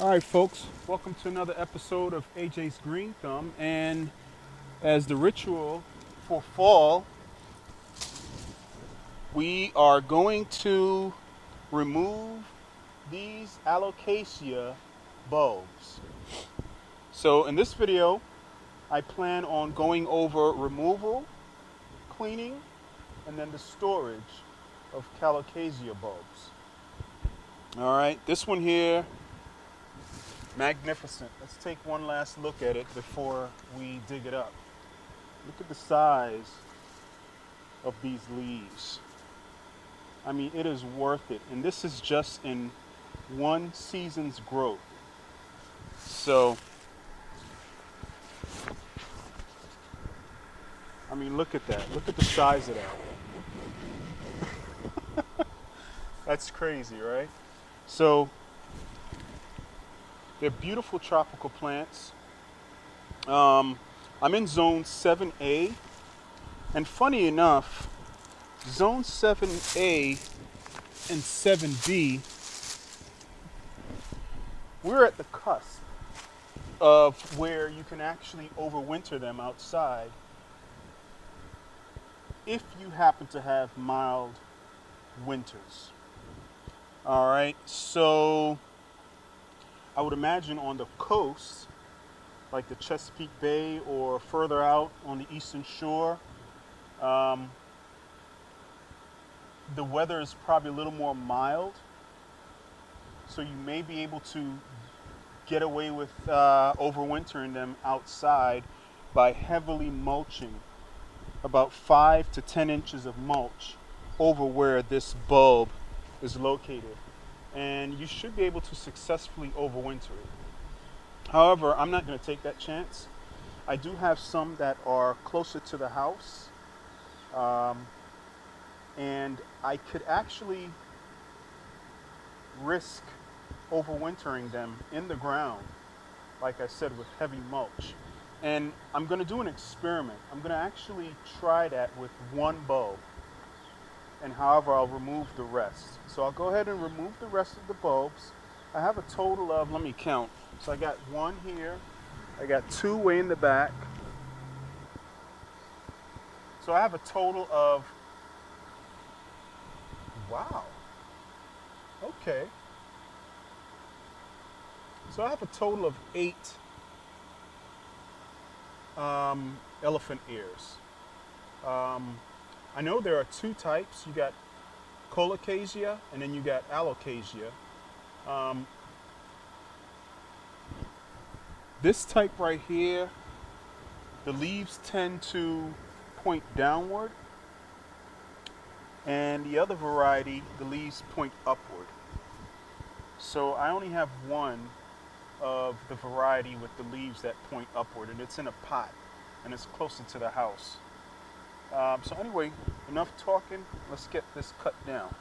All right, folks, welcome to another episode of AJ's Green Thumb. And as the ritual for fall, we are going to remove these alocasia bulbs. So in this video, I plan on going over removal, cleaning, and then the storage of colocasia bulbs. All right, this one here, magnificent. Let's take one last look at it before we dig it up. Look at the size of these leaves. I mean, it is worth it. And this is just in one season's growth. So, I mean, look at that. Look at the size of that. That's crazy, right? So, they're beautiful tropical plants. I'm in zone 7A. And funny enough, zone 7A and 7B, we're at the cusp of where you can actually overwinter them outside if you happen to have mild winters. All right, so I would imagine on the coast, like the Chesapeake Bay or further out on the eastern shore, the weather is probably a little more mild. So you may be able to get away with overwintering them outside by heavily mulching, about 5 to 10 inches of mulch over where this bulb is located. And you should be able to successfully overwinter it. However, I'm not going to take that chance. I do have some that are closer to the house, and I could actually risk overwintering them in the ground, like I said, with heavy mulch. And I'm going to do an experiment. I'm going to actually try that with one bulb. And however, I'll remove the rest. So I'll go ahead and remove the rest of the bulbs. I have a total of, let me count. So I got one here. I got two way in the back. So I have a total of, wow. Okay. So I have a total of 8 elephant ears. I know there are two types. You got colocasia and then you got alocasia. This type right here, the leaves tend to point downward, and the other variety, the leaves point upward. So I only have one of the variety with the leaves that point upward, and it's in a pot, and it's closer to the house. So anyway, enough talking. Let's get this cut down.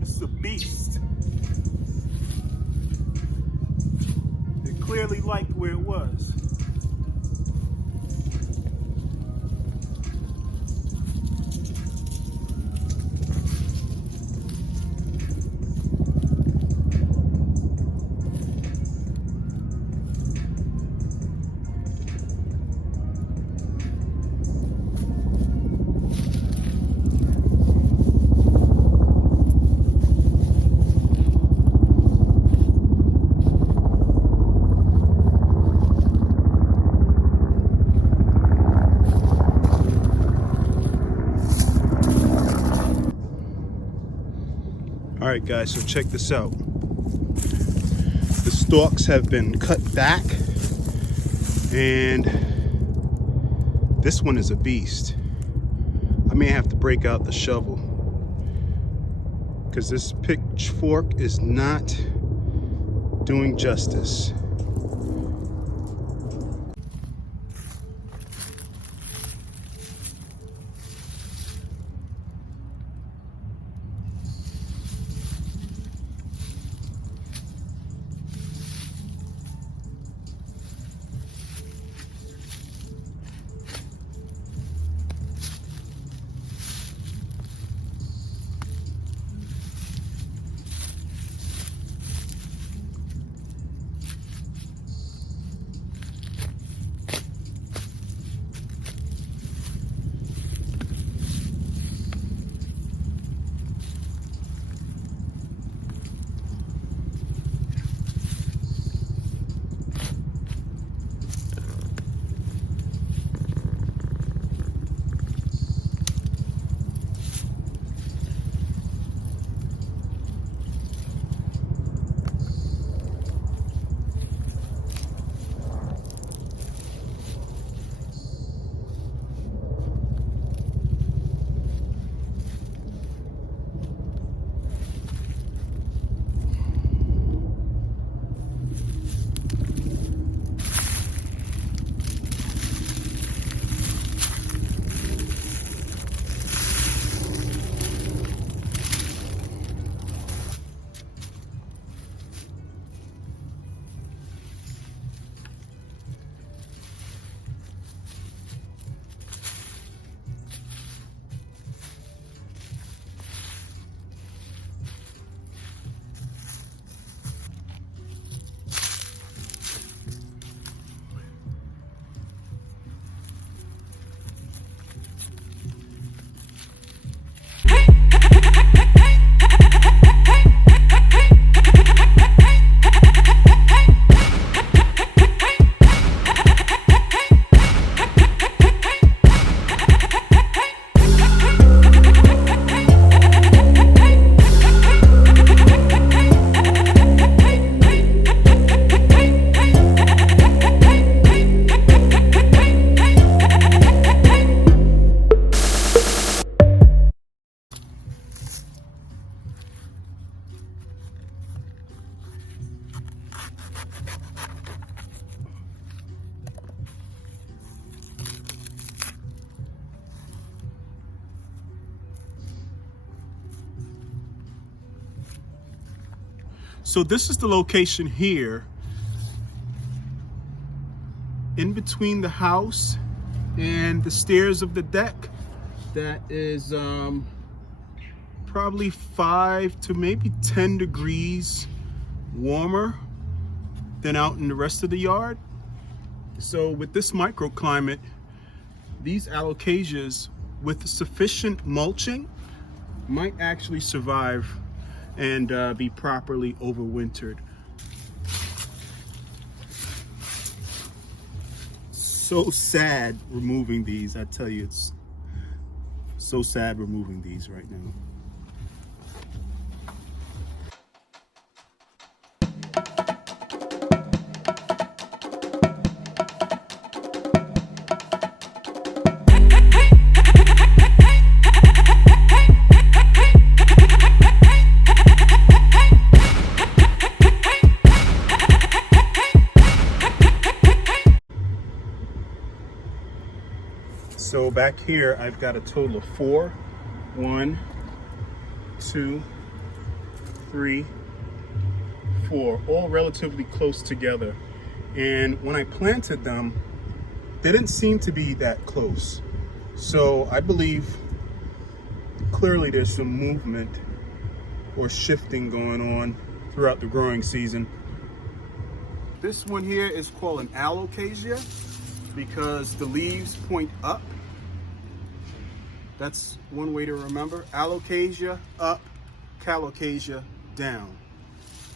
It's a beast. It clearly liked where it was. All right, guys, so check this out. The stalks have been cut back, and This one is a beast. I may have to break out the shovel because this pitchfork is not doing justice. So this is the location here, in between the house and the stairs of the deck, that is probably 5 to maybe 10 degrees warmer than out in the rest of the yard. So with this microclimate, these alocasias with sufficient mulching might actually survive and be properly overwintered. So sad removing these, I tell you, it's so sad removing these right now. So back here, I've got a total of 4. 1, 2, 3, 4, all relatively close together. And when I planted them, they didn't seem to be that close. So I believe clearly there's some movement or shifting going on throughout the growing season. This one here is called an alocasia because the leaves point up. That's one way to remember. Alocasia up, colocasia down.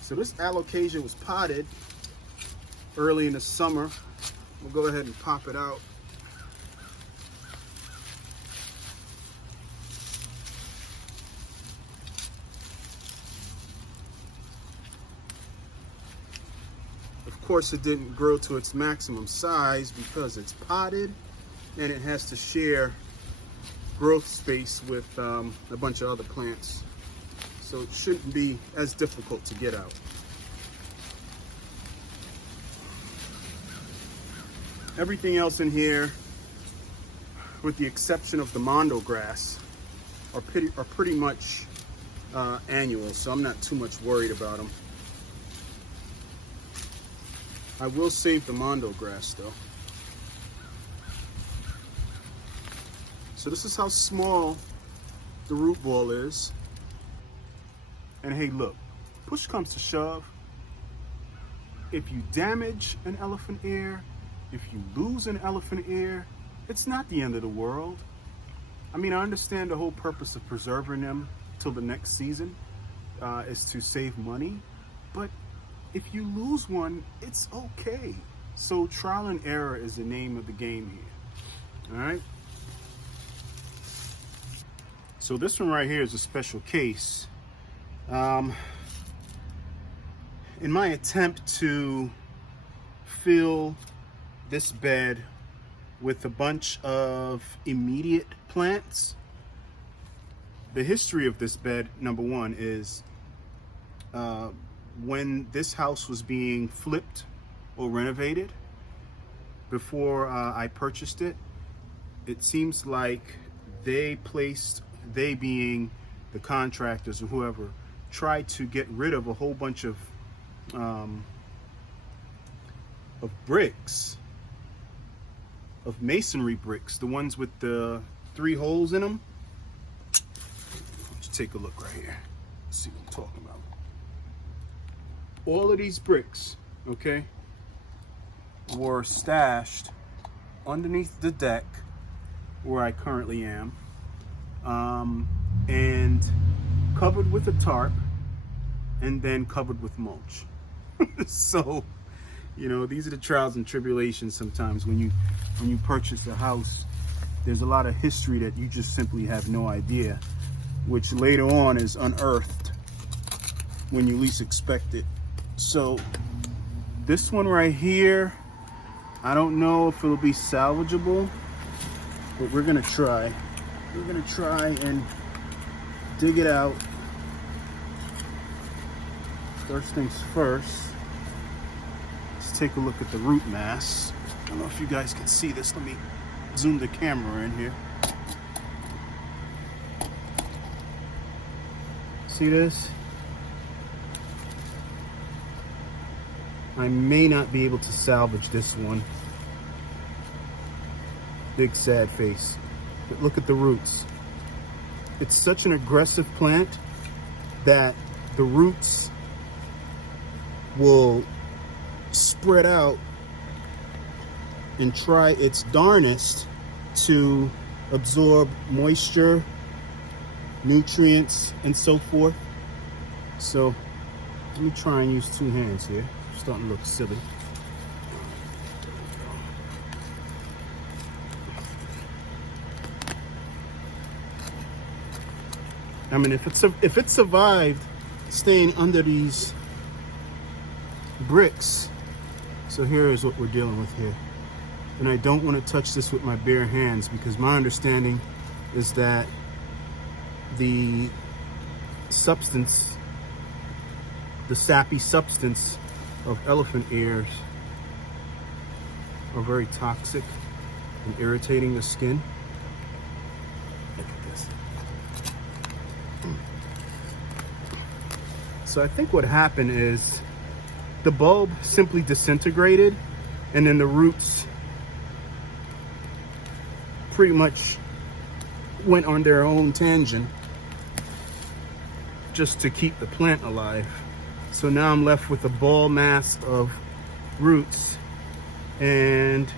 So this alocasia was potted early in the summer. We'll go ahead and pop it out. Of course, it didn't grow to its maximum size because it's potted. and it has to share growth space with a bunch of other plants. So it shouldn't be as difficult to get out. Everything else in here, with the exception of the mondo grass, are pretty much annual, so I'm not too much worried about them. I will save the mondo grass though. So this is how small the root ball is. And hey, look, push comes to shove. If you damage an elephant ear, if you lose an elephant ear, it's not the end of the world. I mean, I understand the whole purpose of preserving them till the next season is to save money, but if you lose one, it's okay. So trial and error is the name of the game here. All right. So this one right here is a special case. In my attempt to fill this bed with a bunch of immediate plants, the history of this bed, number one, is when this house was being flipped or renovated, before I purchased it, it seems like they being the contractors or whoever, tried to get rid of a whole bunch of bricks, of masonry bricks, the ones with the 3 holes in them. Let's take a look right here. Let's see what I'm talking about. All of these bricks, okay, were stashed underneath the deck where I currently am, and covered with a tarp, and then covered with mulch. So, you know, these are the trials and tribulations sometimes when you purchase a house. There's a lot of history that you just simply have no idea, which later on is unearthed when you least expect it. So this one right here, I don't know if it'll be salvageable, but we're gonna try. We're gonna try and dig it out. First things first, let's take a look at the root mass. I don't know if you guys can see this. Let me zoom the camera in here. See this? I may not be able to salvage this one. Big sad face. But look at the roots. It's such an aggressive plant that the roots will spread out and try its darnest to absorb moisture, nutrients, and so forth. So let me try and use 2 hands here. Starting to look silly. I mean, if it survived staying under these bricks, so here is what we're dealing with here. And I don't want to touch this with my bare hands, because my understanding is that the substance, the sappy substance of elephant ears are very toxic and irritating the skin. Look at this. So I think what happened is the bulb simply disintegrated, and then the roots pretty much went on their own tangent just to keep the plant alive. So now I'm left with a ball mass of roots, and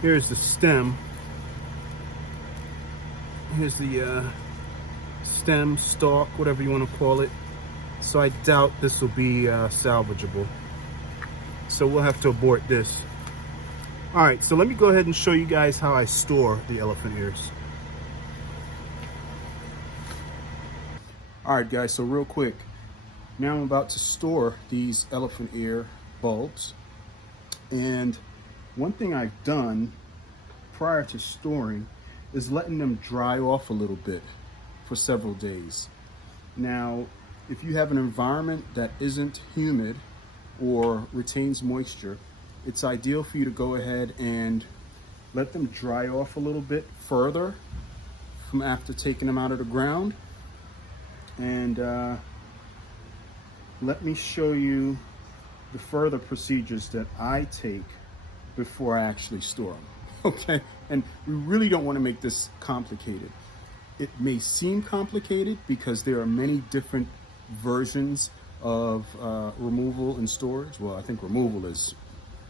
here's the stem. Here's the stem, stalk, whatever you want to call it. So I doubt this will be salvageable. So we'll have to abort this. All right, so let me go ahead and show you guys how I store the elephant ears. All right, guys, so real quick. Now I'm about to store these elephant ear bulbs. And one thing I've done prior to storing is letting them dry off a little bit for several days. Now, if you have an environment that isn't humid or retains moisture, it's ideal for you to go ahead and let them dry off a little bit further from after taking them out of the ground. And let me show you the further procedures that I take before I actually store them. Okay, and we really don't want to make this complicated. It may seem complicated because there are many different versions of removal and storage. Well, I think removal is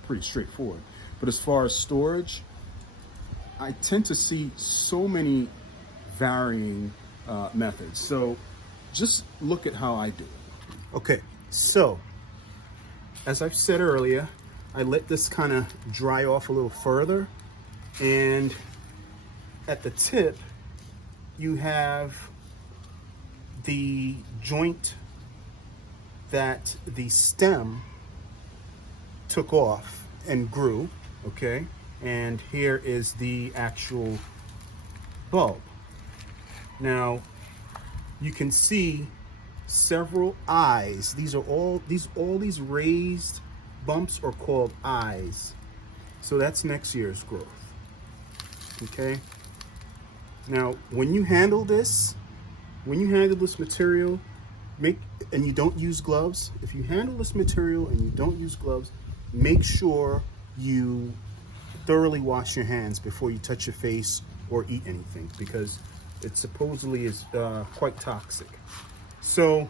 pretty straightforward, but as far as storage, I tend to see so many varying methods. So just look at how I do it. Okay, so as I've said earlier, I let this kind of dry off a little further, and at the tip you have the joint that the stem took off and grew, okay? And here is the actual bulb. Now, you can see several eyes. These raised bumps are called eyes. So that's next year's growth. Okay. Now, when you handle this material, and you don't use gloves, if you handle this material and you don't use gloves, make sure you thoroughly wash your hands before you touch your face or eat anything, because it supposedly is quite toxic. So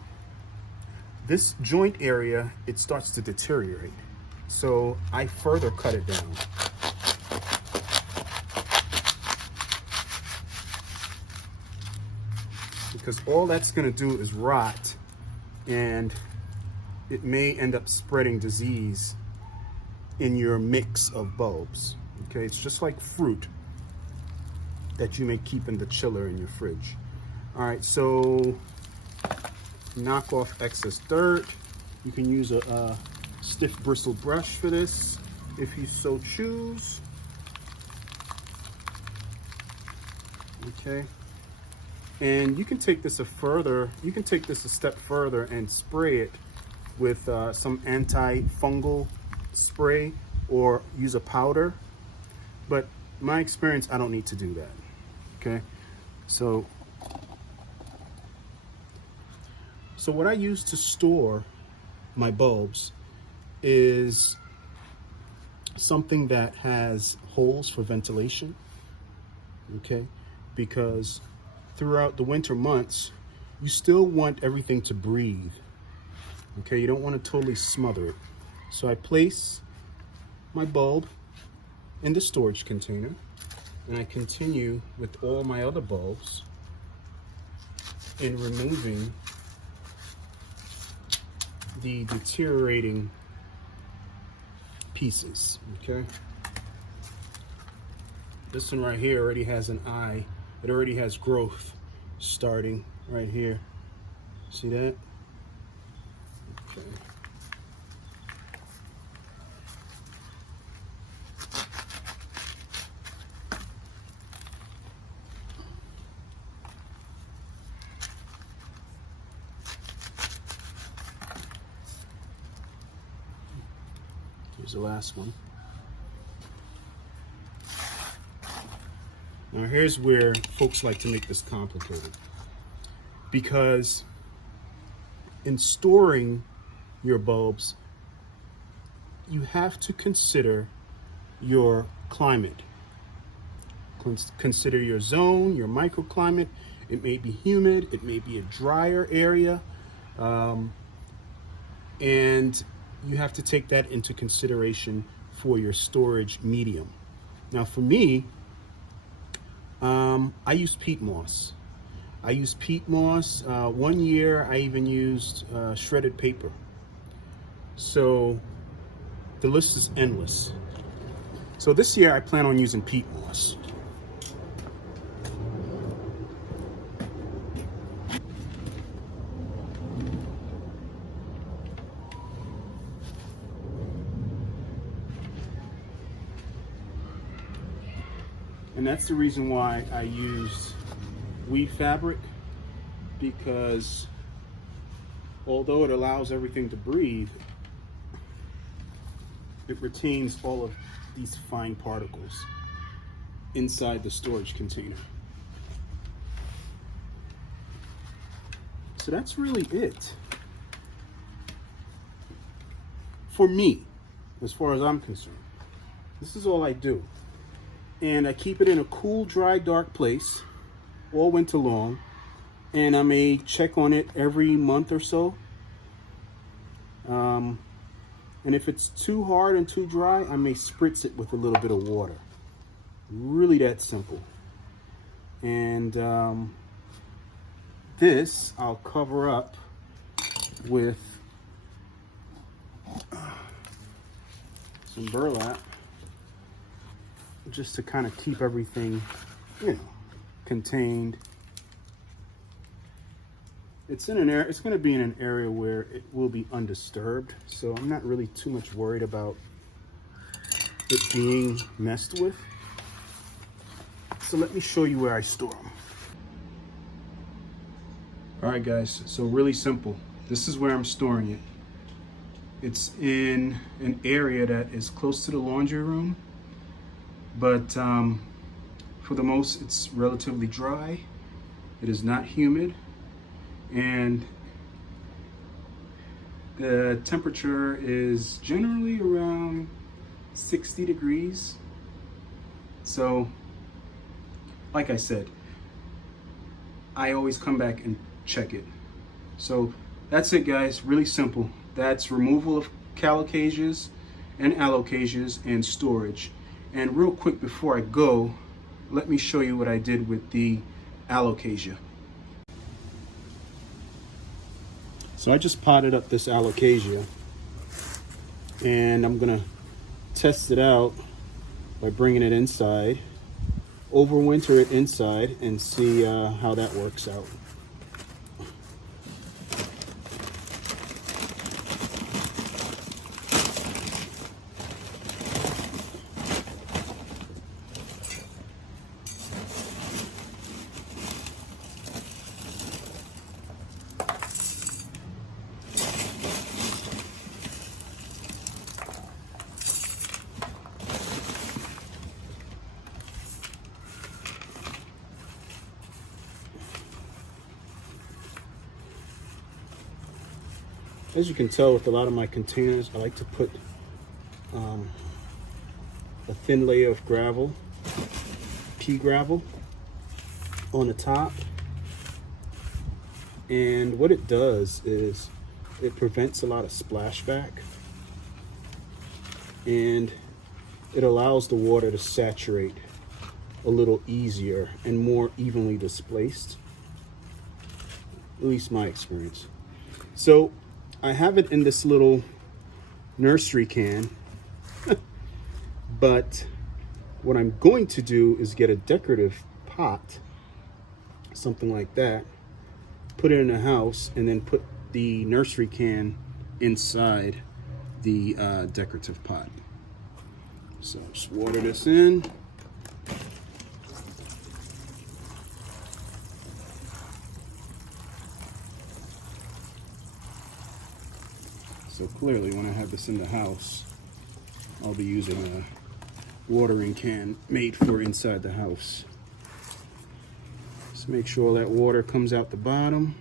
this joint area, it starts to deteriorate. So I further cut it down. Because all that's going to do is rot, and it may end up spreading disease in your mix of bulbs. Okay, it's just like fruit that you may keep in the chiller in your fridge. All right, so knock off excess dirt. You can use a stiff bristle brush for this if you so choose. Okay. And you can take this a step further and spray it with some antifungal spray, or use a powder. But my experience, I don't need to do that. Okay, so what I use to store my bulbs is something that has holes for ventilation. Okay, because throughout the winter months, you still want everything to breathe. Okay, you don't want to totally smother it. So I place my bulb in the storage container, and I continue with all my other bulbs in removing the deteriorating pieces. Okay, this one right here already has an eye. It already has growth starting right here. See that? Okay. Here's the last one. Now here's where folks like to make this complicated, because in storing your bulbs, you have to consider your climate. Consider your zone, your microclimate. It may be humid, it may be a drier area, and you have to take that into consideration for your storage medium. Now for me, I use peat moss. One year I even used shredded paper. So the list is endless. So this year I plan on using peat moss. And that's the reason why I use weave fabric, because although it allows everything to breathe, it retains all of these fine particles inside the storage container. So that's really it for me, as far as I'm concerned. This is all I do. And I keep it in a cool, dry, dark place all winter long. And I may check on it every month or so. And if it's too hard and too dry, I may spritz it with a little bit of water. Really that simple. And this I'll cover up with some burlap, just to kind of keep everything, you know, contained. It's in an area, it's going to be in an area where it will be undisturbed, so I'm not really too much worried about it being messed with. So let me show you where I store them. All right, guys, so really simple. This is where I'm storing it. It's in an area that is close to the laundry room, but for the most, it's relatively dry. It is not humid. And the temperature is generally around 60 degrees. So, like I said, I always come back and check it. So that's it, guys. Really simple. That's removal of colocasias and alocasias and storage. And real quick before I go, let me show you what I did with the alocasia. So I just potted up this alocasia, and I'm gonna test it out by bringing it inside, overwinter it inside, and see how that works out. As you can tell with a lot of my containers, I like to put a thin layer of gravel, pea gravel, on the top. And what it does is it prevents a lot of splashback, and it allows the water to saturate a little easier and more evenly displaced, at least my experience. So I have it in this little nursery can, but what I'm going to do is get a decorative pot, something like that, put it in the house, and then put the nursery can inside the decorative pot. So just water this in. So clearly when I have this in the house, I'll be using a watering can made for inside the house. Just make sure that water comes out the bottom.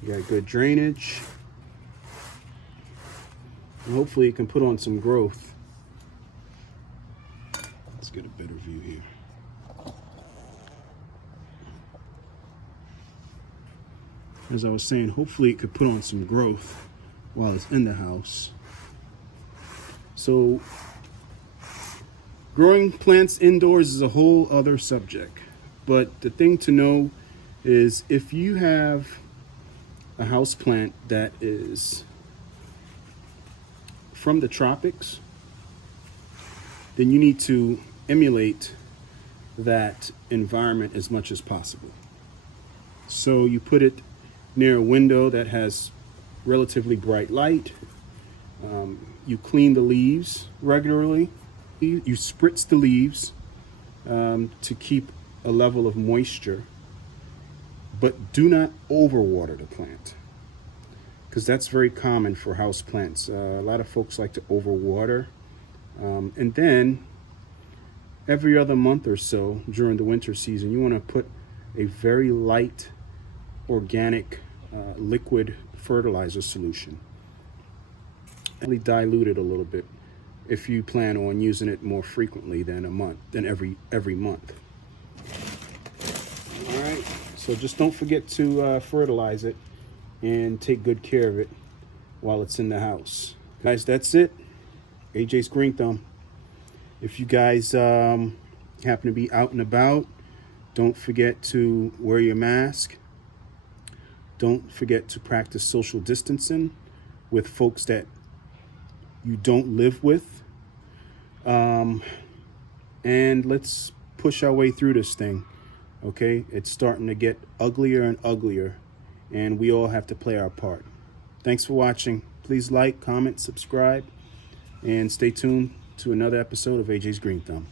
You got good drainage. And hopefully it can put on some growth. Let's get a better view here. As I was saying, hopefully it could put on some growth while it's in the house. So growing plants indoors is a whole other subject, but the thing to know is if you have a house plant that is from the tropics, then you need to emulate that environment as much as possible. So you put it near a window that has relatively bright light. You clean the leaves regularly. You spritz the leaves to keep a level of moisture, but do not overwater the plant, because that's very common for house plants. A lot of folks like to overwater, and then every other month or so during the winter season, you want to put a very light organic liquid fertilizer solution. Dilute it a little bit if you plan on using it more frequently than every month. All right, so just don't forget to fertilize it and take good care of it while it's in the house. Guys, that's it. AJ's Green Thumb. If you guys happen to be out and about, don't forget to wear your mask. Don't forget to practice social distancing with folks that you don't live with. And let's push our way through this thing, okay? It's starting to get uglier and uglier, and we all have to play our part. Thanks for watching. Please like, comment, subscribe, and stay tuned to another episode of AJ's Green Thumb.